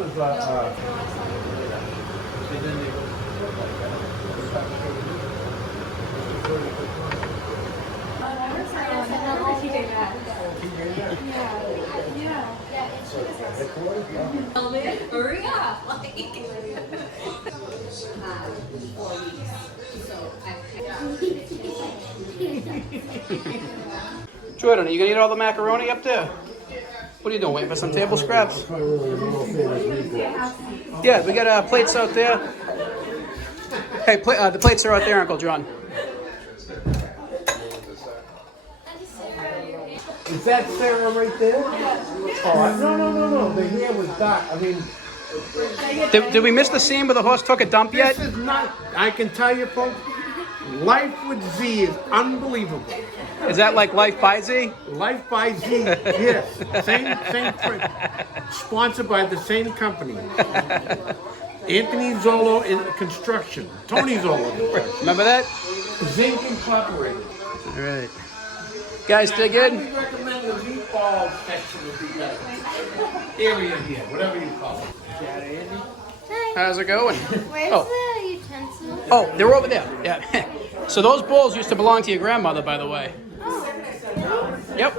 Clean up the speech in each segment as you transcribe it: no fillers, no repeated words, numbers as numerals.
was Hurry up! Jordan, are you gonna eat all the macaroni up there? What are you doing? Waiting for some table scraps? Yeah, we got plates out there. Hey, the plates are out there, Uncle John. Is that Sarah right there? Oh, no. The hair was dark. I mean, Did we miss the scene where the horse took a dump yet? this is not. I can tell you, folks. Life with Z is unbelievable. Is that like Life by Z? Life by Z, yes. Same sponsored by the same company. Anthony Zolo in construction. Tony Zolo. Remember that? Zinc Incorporated. All right. Guys, dig in? I would recommend the meatball section would be better. Area here, whatever you call it. How's it going? Where's the utensils? Oh, they're over there. Yeah. So those bowls used to belong to your grandmother, by the way. Yep.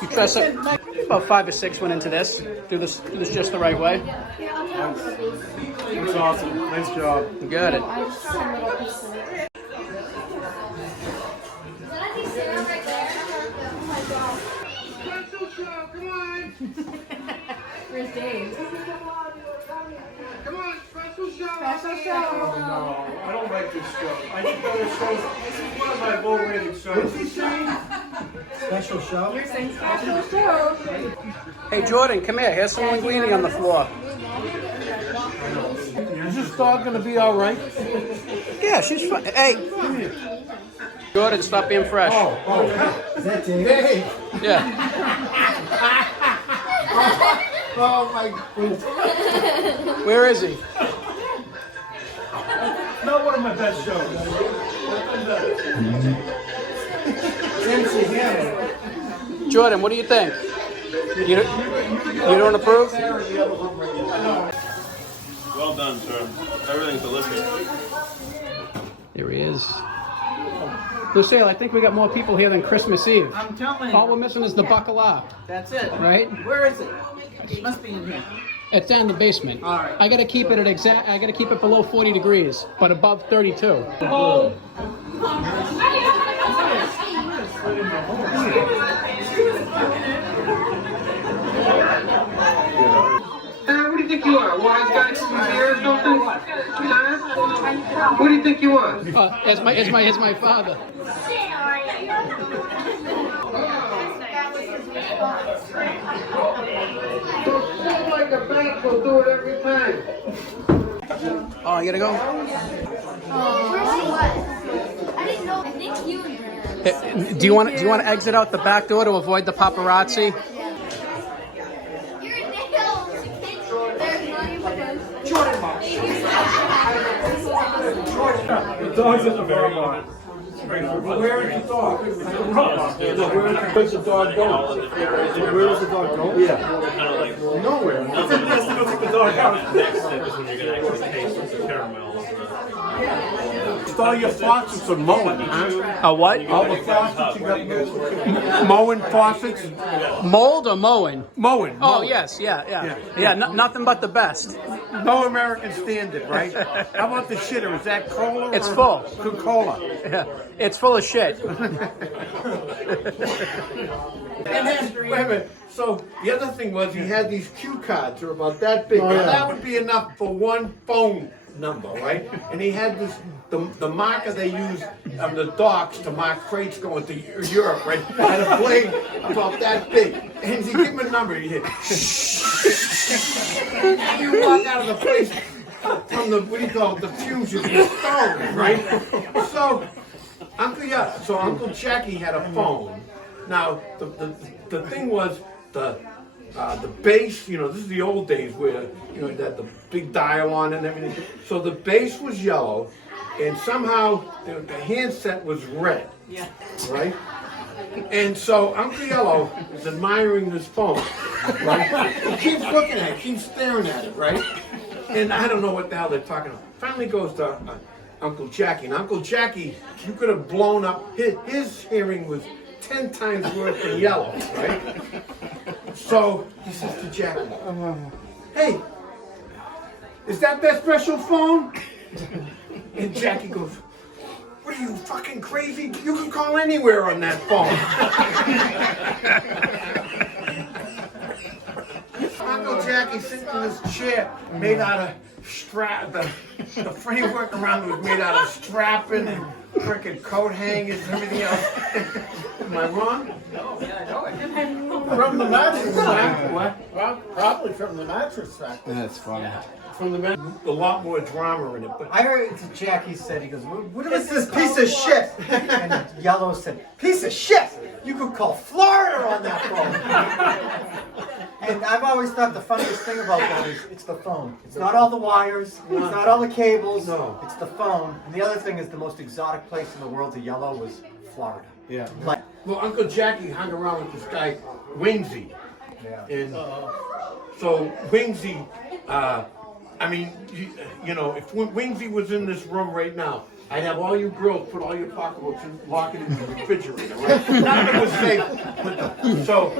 You trust it? About 5 or 6 went into this. Do this just the right way. That's awesome. Nice job. You got it. Where's Dave? Come on, special show! Special show! No, I don't like this show. I think other shows, this is one of my low-rated shows. What's he saying? Special show? You're saying special show! Hey, Jordan, come here. Here's some linguine on the floor. Is this dog gonna be all right? Yeah, she's fine. Hey. Jordan, stop being fresh. Oh. Is that Dave? Yeah. Oh my goodness. Where is he? Not one of my best shows. Auntie Helen. Jordan, what do you think? You don't approve? Well done, sir. Everything's delicious. Here he is. Lucille, I think we got more people here than Christmas Eve. I'm telling All you. we're missing is the bacala, That's it. right? Where is it? It must be in here. It's down in the basement. All right. I gotta keep it I gotta keep it below 40 degrees, but above 32. What do you think you are? Wise guy from here or something? Huh? What do you think you are? It's my father. Don't sound like a bank will do it every time. Oh, you gotta go? Where's he was? I didn't know. I think you and her. Do you want to exit out the back door to avoid the paparazzi? Your nails! There's The dog's at the very bottom. Where is the dog? Where's the dog going? Where does the dog go? Yeah. Nowhere. He has to go take the dog out. Next step is when you're going to actually taste the caramel. It's all your faucets are mowing, huh? A what? All the faucets you got mowing faucets? Mold or mowing? Mowing. Oh, mowing. yes, yeah. Nothing but the best. No American standard, right? How about the shitter? Is that cola? It's or full. Cola. Yeah, it's full of shit. And then, wait a minute. So the other thing was he had these cue cards that are about that big. Now, that would be enough for one phone number, right? And he had this the marker they use on the docks to mark freights going to Europe, right? Had a blade about that big. And he give him a number. He hit. And you walk out of the place from the what do you call it? The fusion, the stone, right? So Uncle Jackie had a phone. Now the thing was the base, this is the old days where, it had the big dial on and everything. So the base was yellow, and somehow the handset was red. Yeah. Right? And so Uncle Yellow is admiring this phone, right? He keeps looking at it, keeps staring at it, right? And I don't know what the hell they're talking about. Finally goes to Uncle Jackie. And Uncle Jackie, you could have blown up, his hearing was 10 times worse than Yellow's, right? So he says to Jackie, hey, is that special phone? And Jackie goes, what are you, fucking crazy? You can call anywhere on that phone. Uncle Jackie's sitting in this chair made out of strap. The framework around it was made out of strapping and freaking coat hangers and everything else. Am I wrong? From the mattress factory. What? Well, probably from the mattress factory. That's funny. From the a lot more drama in it, but I heard Jackie said, he goes, what is this piece of shit? And Yellow said, piece of shit? You could call Florida on that phone. And I've always thought the funniest thing about that is it's the phone. It's not all the wires, it's not all the cables, No. it's the phone. And the other thing is the most exotic place in the world to Yellow was Florida. Yeah. Like, well, Uncle Jackie hung around with this guy Wingsy, yeah. and so Wingsy. I mean, you know, if Wingsy was in this room right now, I'd have all you girls put all your pocketbooks and lock it in the refrigerator, right? None of it was safe. So,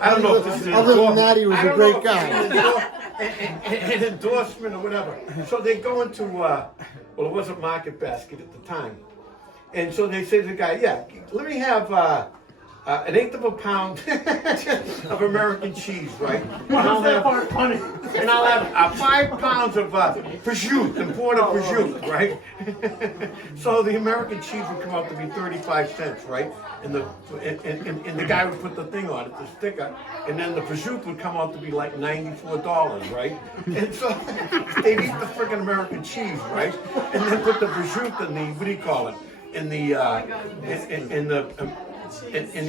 I don't know if this is Other than that, he was a great guy. An endorsement or whatever. So they go into, well, it wasn't Market Basket at the time. And so they say to the guy, yeah, let me have an eighth of a pound of American cheese, right? And I'll have 5 pounds of prosciutto, imported prosciutto, right? So the American cheese would come out to be 35 cents, right? And the guy would put the thing on it, the sticker, and then the prosciutto would come out to be like $94, right? And so they'd eat the freaking American cheese, right? And then put the prosciutto in the, what do you call it? In the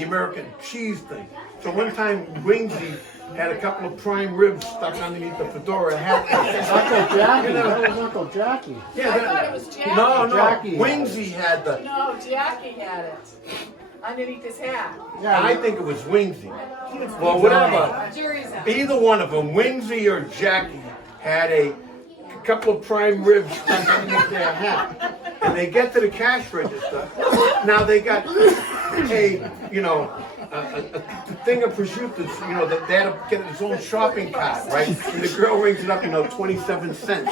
American cheese thing. So one time Wingsy had a couple of prime ribs stuck underneath the fedora hat. Uncle Jackie. That was Uncle Jackie. Yeah, I thought it was Jackie. No, Jackie. Wingsy had the. No, Jackie had it underneath his hat. I think it was Wingsy. Well, whatever. Jury's out. Either one of them, Wingsy or Jackie, had a couple of prime ribs stuck underneath their hat. And they get to the cash register. Now they got a thing of prosciutto, that they had to get his own shopping cart, right? And the girl rings it up, 27 cents.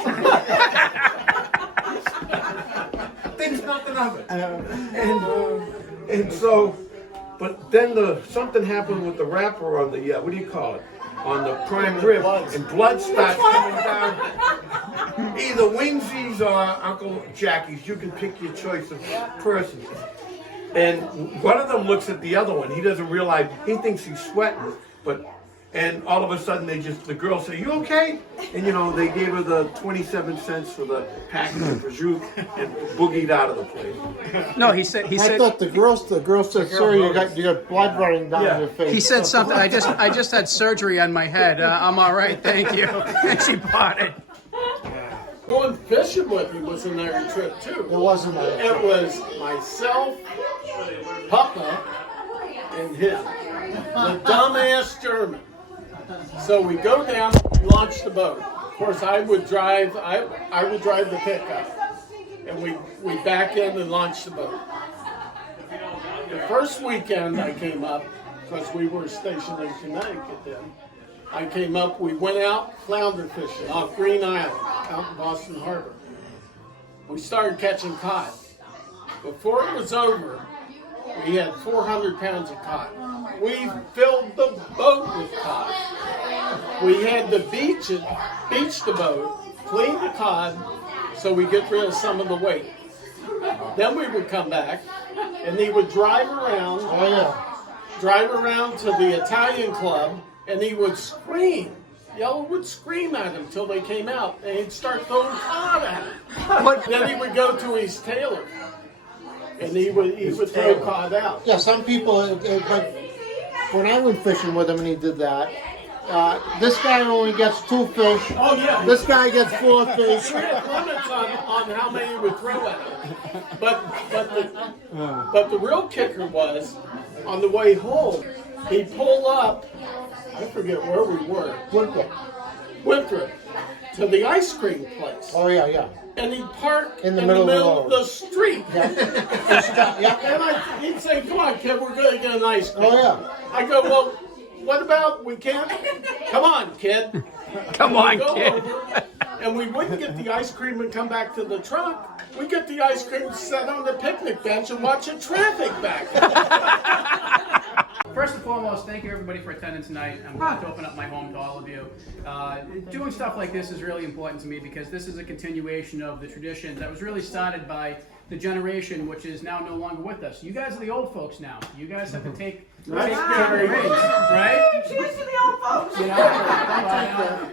Thinks nothing of it. And so, but then something happened with the wrapper on the, what do you call it? On the prime rib, and blood starts coming down. Either Wingsy's or Uncle Jackie's. You can pick your choice of persons. And one of them looks at the other one. He doesn't realize, he thinks he's sweating, and all of a sudden the girl say, "You okay?" And they gave her the 27 cents for the package of prosciutto and boogied out of the place. No, he said. I thought the girl said, "Sir, you got blood running down your face." He said something. I just had surgery on my head. I'm all right, thank you. And she bought it. Going fishing with me was another trip too. It wasn't. It was myself, Papa, and him, the dumbass German. So we go down, launch the boat. Of course, I would drive. I would drive the pickup, and we back in and launch the boat. The first weekend I came up, because we were stationed in Connecticut then. I came up, we went out flounder fishing off Green Island, out in Boston Harbor. We started catching cod. Before it was over, we had 400 pounds of cod. We filled the boat with cod. We had to beach the boat, clean the cod, so we get rid of some of the weight. Then we would come back, and he would drive around to the Italian club, and he would scream. Yellow would scream at him till they came out, and he'd start throwing cod at him. Then he would go to his tailor, and he would throw cod out. Yeah, some people, but when I went fishing with him and he did that, this guy only gets 2 fish. Oh yeah. This guy gets 4 fish. We had limits on how many he would throw at him. But the real kicker was, on the way home, he pulled up, I forget where we were, Winthrop, to the ice cream place. Oh, yeah. And he'd park In the middle of of the street. Yeah. And he'd say, come on, kid, we're going to get an ice cream. Oh, yeah. I go, well, what about we can't? Come on, kid. Come on, Go kid. over, and we wouldn't get the ice cream and come back to the truck. We get the ice cream, sit on the picnic bench, and watch the traffic back. First and foremost, thank you everybody for attending tonight. I'm glad to open up my home to all of you. Doing stuff like this is really important to me because this is a continuation of the tradition that was really started by the generation which is now no longer with us. You guys are the old folks now. You guys have to take care of the reins, right? Cheers to the old folks. You know,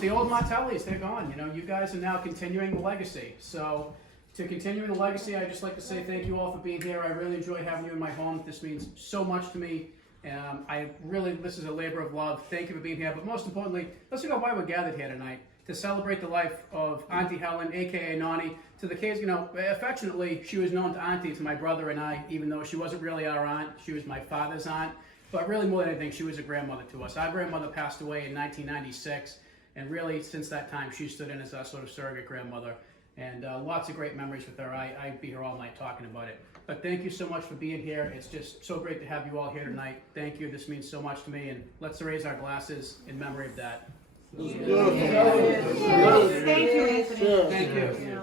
the old Martellis, they're gone. You know, you guys are now continuing the legacy. So, to continuing the legacy, I'd just like to say thank you all for being here. I really enjoy having you in my home. This means so much to me. This is a labor of love. Thank you for being here. But most importantly, let's think about why we're gathered here tonight. To celebrate the life of Auntie Helen, aka Nani. To the kids, you know, affectionately, she was known to Auntie, to my brother and I, even though she wasn't really our aunt. She was my father's aunt. But really, more than anything, she was a grandmother to us. Our grandmother passed away in 1996, and really, since that time, she stood in as our sort of surrogate grandmother. And lots of great memories with her. I'd be here all night talking about it. But thank you so much for being here. It's just so great to have you all here tonight. Thank you. This means so much to me. And let's raise our glasses in memory of that. Thank you, Anthony. Thank you.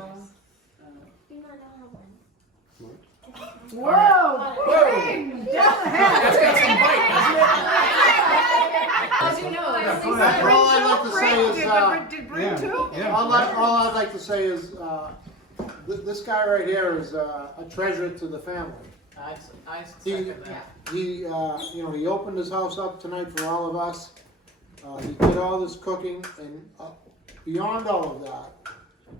Whoa! Bang! Down the head! That's got some bite, doesn't it? How'd you know? All I'd like to say is, Did Bryn too? all I'd like to say is, this guy right here is a treasure to the family. I He, second that. he opened his house up tonight for all of us. He did all this cooking, and beyond all of that,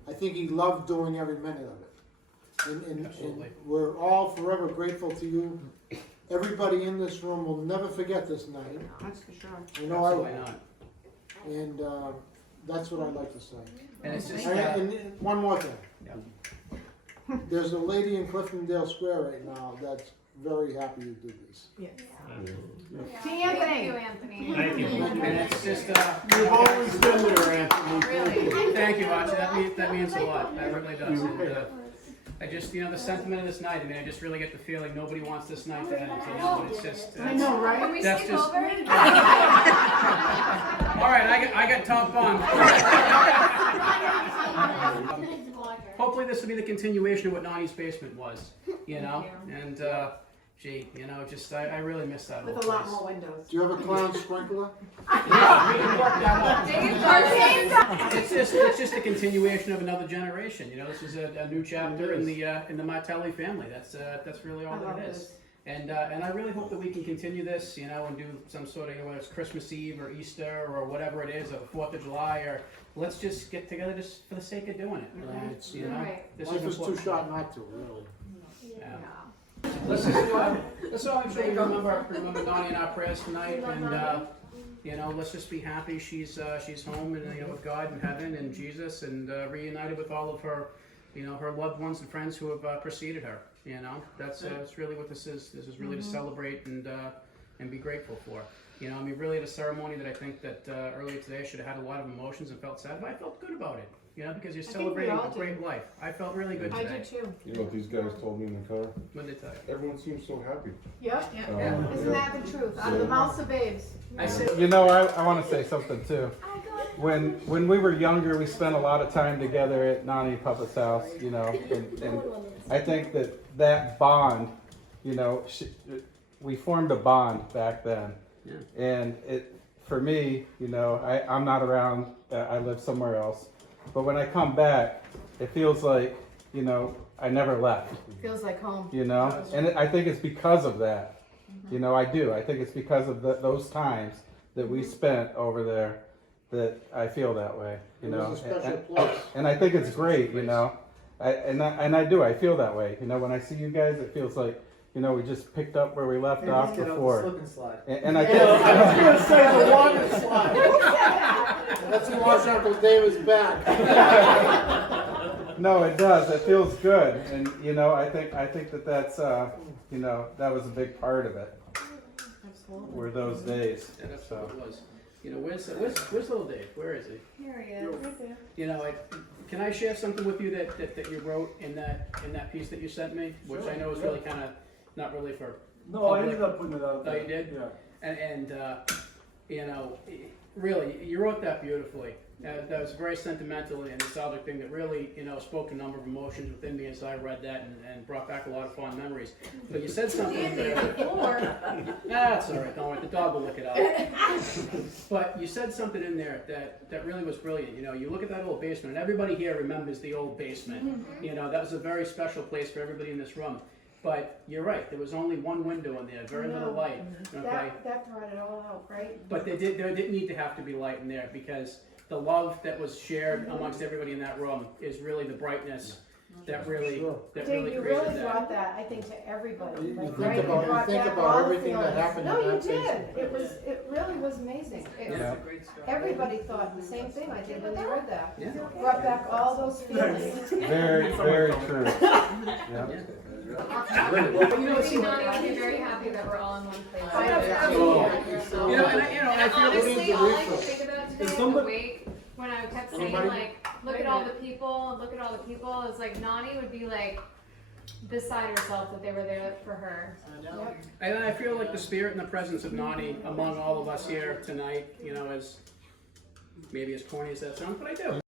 I think he loved doing every minute of it. And we're all forever grateful to you. Everybody in this room will never forget this night. That's for sure. I know I Absolutely will. not. And that's what I'd like to say. And it's just And one more thing. Yeah. There's a lady in Cliftondale Square right now that's very happy you did this. Yes. Thank you, Anthony. Thank you. And it's just, You've always been there, Anthony. Really? thank you, Archie. That means a lot. That really does. And, I just, the sentiment of this night, I just really get the feeling nobody wants this night to end, and it's just... I know, right? Can we That's skip just- over? All right, I got top bunk. Hopefully this will be the continuation of what Nani's basement was, and gee, I really miss that With old a lot place. more windows. Do you have a clown sprinkler? Yeah, we can work that out. James. It's just a continuation of another generation. This is a new chapter in the Martelli family. That's really all I love that it is. this. And I really hope that we can continue this, and do some sort of, whether it's Christmas Eve or Easter or whatever it is, or the 4th of July, or let's just get together just for the sake of doing it. Right. This Life is too important. short not to, really. Yeah. Let's all I'm sure you remember Nani in our prayers tonight, and let's just be happy she's home and with God in heaven and Jesus, and reunited with all of her her loved ones and friends who have preceded her. That's really what this is. This is really to celebrate and be grateful for. Really at a ceremony that I think that earlier today I should have had a lot of emotions and felt sad, but I felt good about it. Because you're I think we celebrating all a great life. I felt really good I today. did too. You know what these guys told me in the car? When did I tell you? Everyone seems so happy. Yep. Yeah. Isn't that the truth? Out of the mouths of babes. I said, You know, I want to say something too. When we were younger, we spent a lot of time together at Nani and Papa's house, and I think that bond, we formed a bond back then. Yeah. And for me, I'm not around, I live somewhere else. But when I come back, it feels like, I never left, Feels like home. And I think it's because of that. I do. I think it's because of those times that we spent over there that I feel that way, It was a special place. And I think it's great, I do. I feel that way. When I see you guys, it feels like, we just picked up where we left off before. And I think I was going to say the water slide. Let's wash Uncle David's back. No, it does. It feels good, and you know, I think that's you know, that was a big part of it. Were those days. Yeah, that's what it was. You know, where's little Dave? Where is he? Here he is, right there. You know, can I share something with you that you wrote in that piece that you sent me, which I know is really kind of not really for. No, I ended up putting it out there. Oh, you did? Yeah. And you know, really, you wrote that beautifully. That was very sentimental and nostalgic thing that really, you know, spoke a number of emotions within me as I read that and brought back a lot of fond memories. But you said something there. That's all right, don't worry, the dog will lick it up. But you said something in there that really was brilliant. You know, you look at that old basement, and everybody here remembers the old basement. You know, that was a very special place for everybody in this room. But you're right, there was only one window in there, very little light. Okay? That brought it all out, right? But there didn't need to have to be light in there, because the love that was shared amongst everybody in that room is really the brightness that really Dave, you created really that. brought that, I think, to everybody. You Like, think right? about- You brought think back about all the everything that feelings. happened No, in you that did. basement. It really was amazing. Yeah. Everybody thought the same thing I did when they read that. Yeah. Brought back all those feelings. Very, very true. Yeah. You know, see, Nani would be very happy that we're all in one place. Oh. You know, and I feel Honestly, all I could think about today on the somebody- wake, when I kept saying like, look at all the people, look at all the people, it's like Nani would be like beside herself that they were there for her. And I feel like the spirit and the presence of Nani among all of us here tonight, you know, as maybe as corny as that sounds, but I do.